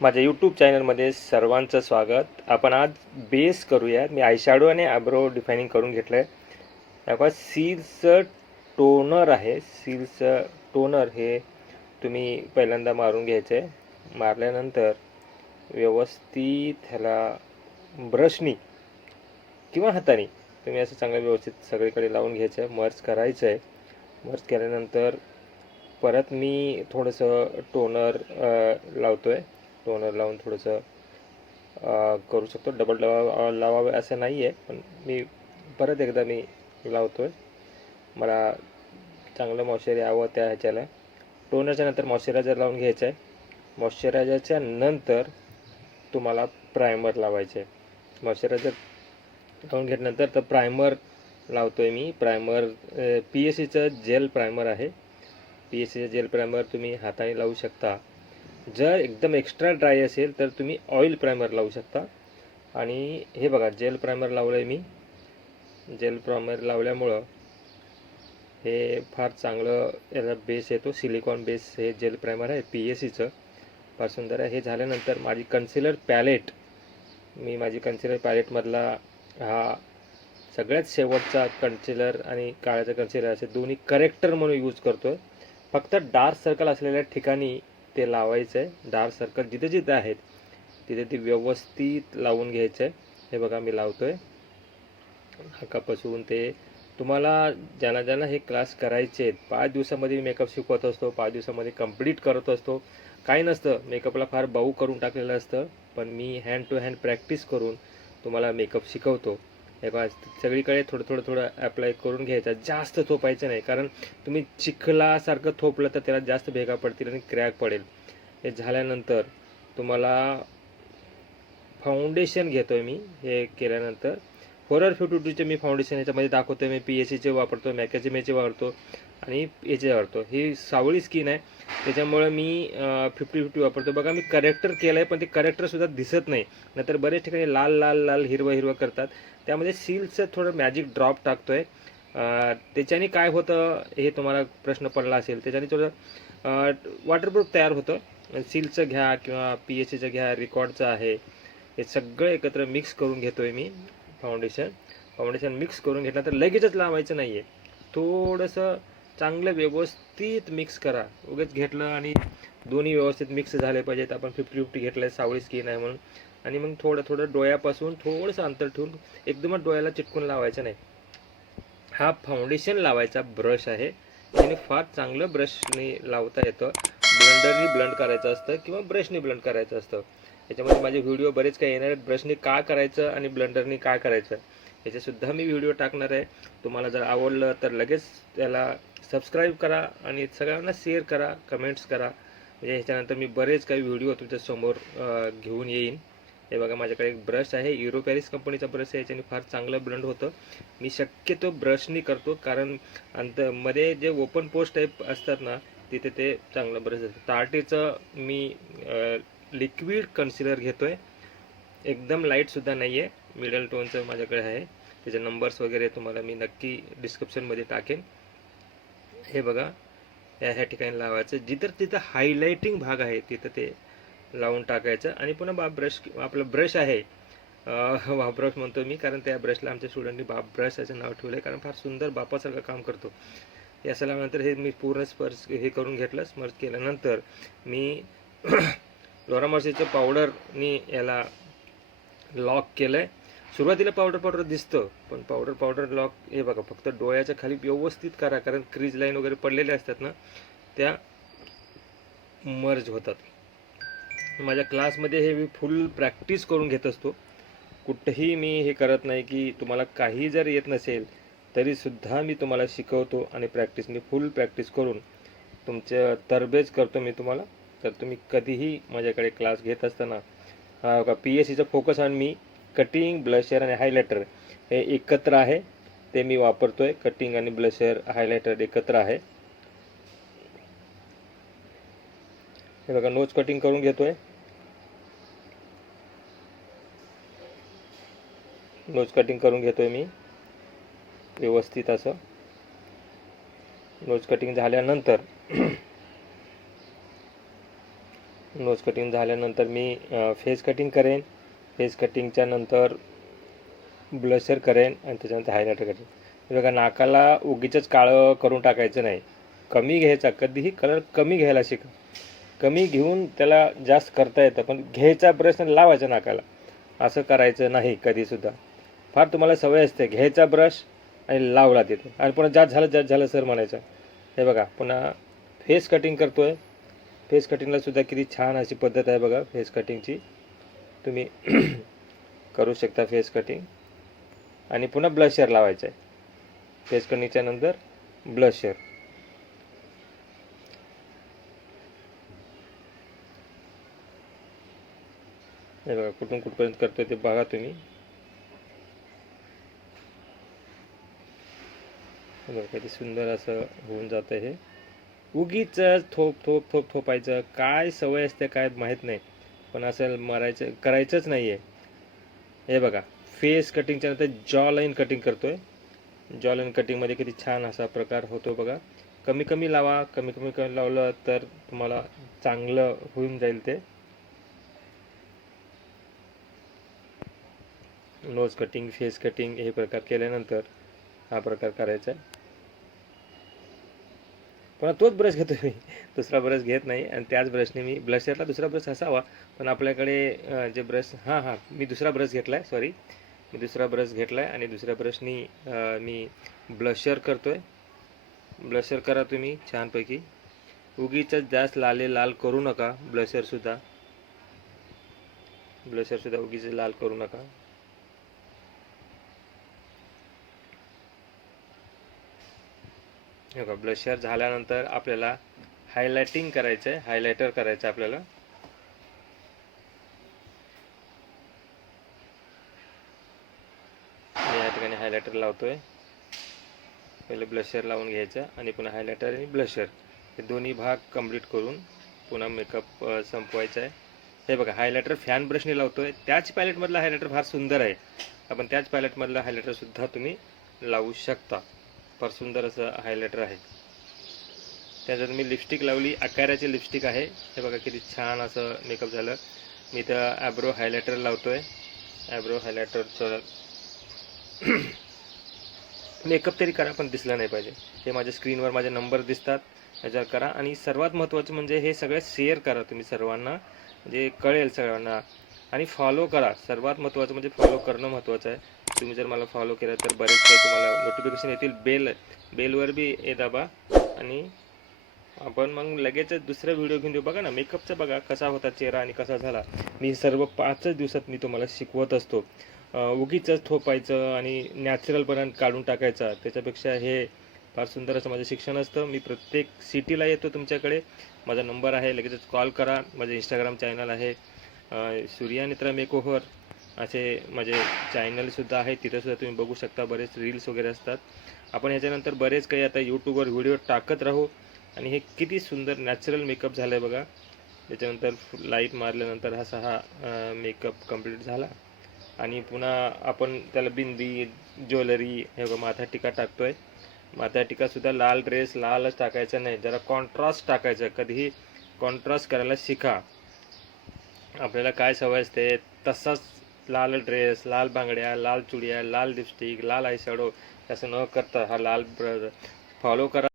माझ्या यूट्यूब चॅनलमध्ये सर्वांचं स्वागत. आपण आज बेस करूया मी आयशॅडो आणि आयब्रो डिफायनिंग करून घेतलं आहे बघा सीलचं टोनर आहे. सीलचं टोनर हे तुम्ही पहिल्यांदा मारून घ्यायचं आहे मारल्यानंतर व्यवस्थित ह्याला ब्रशनी किंवा हाताने तुम्ही असं चांगलं व्यवस्थित सगळीकडे लावून घ्यायचं आहे मर्ज करायचं आहे मर्ज केल्यानंतर परत मी थोडंसं टोनर लावतो आहे टोनर लावून थोडंसं करू शकतो. डबल लावा लावावे असं नाही आहे पण मी परत एकदा मी लावतो आहे मला चांगलं मॉइश्चर यावं त्या ह्याच्याला. टोनरच्या नंतर मॉइश्चरायझर लावून घ्यायचं आहे मॉइश्चरायझरच्या नंतर तुम्हाला प्रायमर लावायचं. आहे मॉइश्चरायझर लावून घेतल्यानंतर तर प्रायमर लावतो आहे मी प्रायमर पी एस सीचं जेल प्रायमर आहे. पी एस सीचं जेल प्रायमर तुम्ही हाताने लावू शकता. जर एकदम एक्स्ट्रा ड्राय असेल तर तुम्ही ऑइल प्रायमर लावू शकता. आणि हे बघा जेल प्रायमर लावलं आहे मी. जेल प्रायमर लावल्यामुळं हे फार चांगलं याचा बेस येतो. सिलिकॉन बेस हे जेल प्रायमर आहे पी एस सीचं फार सुंदर आहे. हे झाल्यानंतर माझी कन्सिलर पॅलेट मी माझी कन्सिलर पॅलेटमधला हा सगळ्यात शेवटचा कन्सिलर आणि काळ्याचा कन्सिलर असे दोन्ही करेक्टर म्हणून यूज करतो आहे फक्त डार्क सर्कल असलेल्या ठिकाणी ते लावायचं आहे डार्क सर्कल जिथे जिथे आहेत तिथे ती व्यवस्थित लावून घ्यायचं आहे हे बघा मी लावतो आहे नाकापासून ते. तुम्हाला ज्यांना ज्यांना हे क्लास करायचे आहेत पाच दिवसामध्ये मेकअप शिकवत असतो पाच दिवसामध्ये कंप्लीट करत असतो. काही नसतं. मेकअपला फार बाऊ करून टाकलेलं असतं. पण मी हँड टू हँड प्रॅक्टिस करून तुम्हाला मेकअप शिकवतो. हे बघा सगळीकडे थोडं थोडं थोडं अप्लाय करून घ्यायचं. जास्त थोपायचं नाही कारण तुम्ही चिखलासारखं थोपलं तर त्याला जास्त भेगा पडतील आणि क्रॅक पडेल. हे झाल्यानंतर तुम्हाला फाउंडेशन घेतो आहे मी हे केल्यानंतर. फोर फिफ्टी टूचे मी फाउंडेशन याच्यामध्ये दाखवतो मी पी एस सीचे वापरतो मॅकॅझिमेचे वापरतो आणि याच्यावर वापरतो ही सावळी स्किन आहे. त्याच्यामुळं मी फिफ्टी फिफ्टी वापरतो. बघा मी करेक्टर केलं आहे पण ते करेक्टरसुद्धा दिसत नाही. नाहीतर बरेच ठिकाणी लाल लाल लाल हिरवं हिरवं करतात. त्यामध्ये सीलचं थोडं मॅजिक ड्रॉप टाकतो आहे त्याच्याने काय होतं हे तुम्हाला प्रश्न पडला असेल. त्याच्याने थोडं वॉटरप्रूफ तयार होतं. सीलचं घ्या किंवा पी एच सीचं घ्या रेकॉर्डचं आहे. हे सगळं एकत्र मिक्स करून घेतो आहे मी फाउंडेशन फाउंडेशन मिक्स करून घेतलं तर लगेचच लावायचं नाही आहे थोडंसं चांगलं व्यवस्थित मिक्स करा. उगेच घेतलं आणि दोन्ही व्यवस्थित मिक्स झाले पाहिजेत. आपण फिफ्टी फिफ्टी घेतलं आहे सावळी स्किन आहे म्हणून. आणि मग थोडं थोडं डोळ्यापासून थोडंसं अंतर ठेवून एकदमच डोळ्याला चिटकून लावायचं नाही. हा फाउंडेशन लावायचा ब्रश आहे. त्याने फार चांगलं ब्रशने लावता येतं. ब्लेंडरनी ब्लंड करायचं असतं किंवा ब्रशने ब्लंड करायचं असतं. याच्यामध्ये माझे व्हिडिओ बरेच काही येणार आहेत. ब्रशने का करायचं आणि ब्लंडरनी का करायचं? याचेसुद्धा मी व्हिडिओ टाकणार आहे. तुम्हाला जर आवडलं तर लगेच त्याला सबस्क्राईब करा आणि सगळ्यांना शेअर करा कमेंट्स करा. म्हणजे ह्याच्यानंतर मी बरेच काही व्हिडिओ तुमच्यासमोर घेऊन येईन. हे बघा माझ्याकडे एक ब्रश आहे. युरो पॅरिस कंपनीचा ब्रश आहे. याच्याने फार चांगलं ब्लंड होतं. मी शक्यतो ब्रशनी करतो. कारण अंत मध्ये जे ओपन पोस्ट टाईप असतात ना तिथे ते चांगलं ब्रश असतं. तार्टेचं मी लिक्विड कन्सिलर घेतो आहे एकदम लाईटसुद्धा नाही आहे मिडल टोनचं माझ्याकडे आहे. त्याचे नंबर्स वगैरे तुम्हाला मी नक्की डिस्क्रिप्शनमध्ये टाकेन. हे बघा या ह्या ठिकाणी लावायचं. जिथं तिथं हायलायटिंग भाग आहे तिथं ते लावून टाकायचं. आणि पुन्हा बाप ब्रश आपलं ब्रश आहे. बाप ब्रश म्हणतो मी कारण त्या ब्रशला आमच्या स्टुडंटनी बाप ब्रश याचं नाव ठेवलं आहे कारण फार सुंदर बापासारखं काम करतो. हे सल्यानंतर लावल्यानंतर हे मी पूर्ण स्पर्श हे करून घेतलं. स्मर्श केल्यानंतर मी लोरामर्सीचं पावडरनी याला लॉक केलं आहे सुरुवातीला पावडर पावडर दिसतं पण पावडर पावडर लॉक हे बघा फक्त डोळ्याच्या खाली व्यवस्थित करा कारण क्रीज लाईन वगैरे पडलेल्या असतात ना त्या मर्ज होतात. माझ्या क्लासमध्ये हे मी फुल प्रॅक्टिस करून घेत असतो. कुठेही मी हे करत नाही की तुम्हाला काही जर येत नसेल तरीसुद्धा मी तुम्हाला शिकवतो आणि प्रॅक्टिस मी फुल प्रॅक्टिस करून तुमचं तरबेज करतो मी तुम्हाला. तर तुम्ही कधीही माझ्याकडे क्लास घेत असताना का पी एस सीचा फोकस आणि मी कटिंग ब्लशर आणि हायलायटर हे एकत्र आहे. ते मी वापरतो आहे कटिंग आणि ब्लशर हायलायटर एकत्र आहे. हे बघा नोज कटिंग करून घेतो आहे नोज कटिंग करून घेतो आहे मी. व्यवस्थित असं. नोज कटिंग झाल्यानंतर नोज कटिंग झाल्यानंतर मी फेस कटिंग करेन. फेस कटिंगच्या नंतर ब्लशर करेन आणि त्याच्यानंतर हायलायटर करेन. हे बघा नाकाला उगीचंच काळं करून टाकायचं नाही. कमी घ्यायचा कधीही कलर कमी घ्यायला शिका. कमी घेऊन त्याला जास्त करता येतं पण घ्यायचा ब्रश आणि लावायचा नाकाला. असं करायचं नाही कधीसुद्धा. फार तुम्हाला सवय असते घ्यायचा ब्रश आणि लावला तिथे. आणि पुन्हा जास्त झालं जास्त झालं सर म्हणायचं. हे बघा पुन्हा फेस कटिंग करतोय. फेस कटिंगला सुद्धा किती छान अशी पद्धत आहे बघा फेस कटिंगची तुम्ही करू शकता फेस कटिंग आणि पुन्हा ब्लशर लावायचं आहे फेस कटिंगच्या नंतर ब्लशर हे बघा कुठून कुठपर्यंत करतोय ते बघा तुम्ही. बघा किती सुंदर असं होऊन जातं हे. उगीच थोप थोप थोप थोपायचं. काय सवय असते काय माहीत नाही. पण असं मारायचं करायचंच नाही आहे हे बघा फेस कटिंगच्या नंतर जॉ लाईन कटिंग करतोय. जॉ लाईन कटिंगमध्ये किती छान असा प्रकार होतो बघा. कमी कमी लावा कमी कमी कमी लावलं तर तुम्हाला चांगलं होऊन जाईल ते. नोज कटिंग फेस कटिंग हे प्रकार केल्यानंतर हा प्रकार करायचा आहे. पण तोच ब्रश घेतो मी. दुसरा ब्रश घेत नाही आणि त्याच ब्रशने मी ब्लशरला दुसरा ब्रश असावा. पण आपल्याकडे जे ब्रश हां हां मी दुसरा ब्रश घेतला आहे सॉरी मी दुसरा ब्रश घेतला आहे आणि दुसऱ्या ब्रशनी मी ब्लशर करतो आहे ब्लशर करा तुम्ही छानपैकी. उगीच जास्त लाले लाल करू नका ब्लशरसुद्धा. ब्लशरसुद्धा उगीच लाल करू नका. हे बघा ब्लशर झाल्यानंतर आपल्याला हायलायटिंग करायचं आहे हायलायटर करायचं आहे आपल्याला या ठिकाणी हायलायटर लावतोय. पहिले ब्लशर लावून घ्यायचं आणि पुन्हा हायलायटर आणि ब्लशर हे दोन्ही भाग कंप्लीट करून पुन्हा मेकअप संपवायचा आहे हे बघा हायलायटर फॅन ब्रशने लावतोय. त्याच पॅलेटमधला हायलायटर फार सुंदर आहे. आपण त्याच पॅलेटमधला हायलायटरसुद्धा तुम्ही लावू शकता. फार सुंदर असं हायलायटर आहे. त्याच्यात मी लिपस्टिक लावली आकाराची लिपस्टिक आहे. हे बघा किती छान असं मेकअप झालं. मी तर ॲब्रो हायलायटर लावतोय. ॲब्रो हायलायटरचं मेकअप तरी करा पण दिसला नाही पाहिजे. हे माझ्या स्क्रीनवर माझे नंबर दिसतात. याच्यावर करा. आणि सर्वात महत्त्वाचं म्हणजे हे सगळं शेअर करा तुम्ही सर्वांना. म्हणजे कळेल सगळ्यांना. आणि फॉलो करा. सर्वात महत्त्वाचं म्हणजे फॉलो करणं महत्त्वाचं आहे. तुम्ही जर मला फॉलो केलं तर बरेच काही तुम्हाला नोटिफिकेशन येतील. बेल बेलवर बी ये दाबा. आणि आपण मग लगेचच दुसरा व्हिडिओ घेऊन देऊ. बघा ना मेकअपचा बघा कसा होता चेहरा आणि कसा झाला. मी सर्व पाचच दिवसात मी तुम्हाला शिकवत असतो. उगीच थोपायचं आणि नॅचरलपणा काढून टाकायचा. त्याच्यापेक्षा हे फार सुंदर असं माझं शिक्षण असतं. मी प्रत्येक सिटीला येतो तुमच्याकडे. माझा नंबर आहे लगेचच कॉल करा. माझं इंस्टाग्राम चॅनल आहे. सूर्या नेत्रा मेकोहर. असे म्हणजे माझे चॅनलसुद्धा आहे तिथंसुद्धा तुम्ही बघू शकता बरेच रील्स वगैरे असतात. आपण ह्याच्यानंतर बरेच काही आता यूट्यूबवर व्हिडिओ टाकत राहू. आणि हे किती सुंदर नॅचरल मेकअप झालं आहे बघा. त्याच्यानंतर लाइट मारल्यानंतर हा सहा मेकअप कंप्लीट झाला. आणि पुन्हा आपण त्याला बिंदी ज्वेलरी हे बघा माथा टिका आहे माथा टिकासुद्धा लाल ड्रेस लालच टाकायचा नाही. जरा कॉन्ट्रास्ट टाकायचं. कधीही कॉन्ट्रास्ट करायला शिका. आपल्याला काय सवय असते तसाच लाल ड्रेस लाल बांगड्या लाल चुड्या लाल लिपस्टिक लाल आयशॅडो असं न करता हा लाल फॉलो करा.